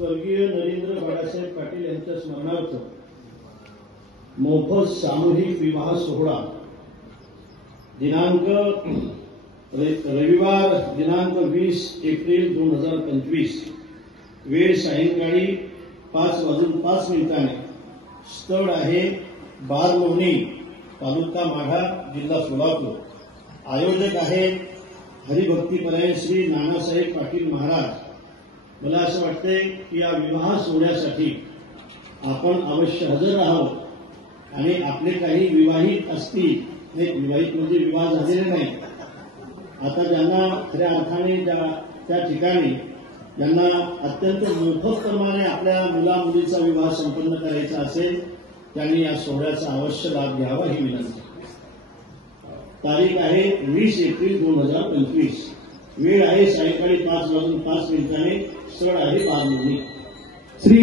स्वर्गीय नरेंद्र बाळासाहेब पाटील यांच्या स्मरणार्थ मोफत सामूहिक विवाह सोहळा दिनांक रविवार दिनांक 20 एप्रिल 2025 वेळ सायंकाळी 5:05 स्थळ आहे बारलोणी तालुका माढा जिल्हा सोलापूर। आयोजक आहे हरिभक्तीपरायण श्री नानासाहेब पाटील महाराज। मला असं वाटतंय की या विवाह सोहळ्यासाठी आपण अवश्य हजर राहावं आणि आपले काही विवाहित असतील, विवाहित म्हणजे विवाह झालेले नाही, आता ज्यांना खऱ्या अर्थाने त्या ठिकाणी ज्यांना अत्यंत मोफत प्रमाणे आपल्या मुला मुलीचा विवाह संपन्न करायचा असेल त्यांनी या सोहळ्याचा अवश्य लाभ घ्यावा ही विनंती। तारीख आहे 20 एप्रिल 2025 वेळ आहे सायंकाळी 5:05 स्थळ आहे बारलोणी। श्री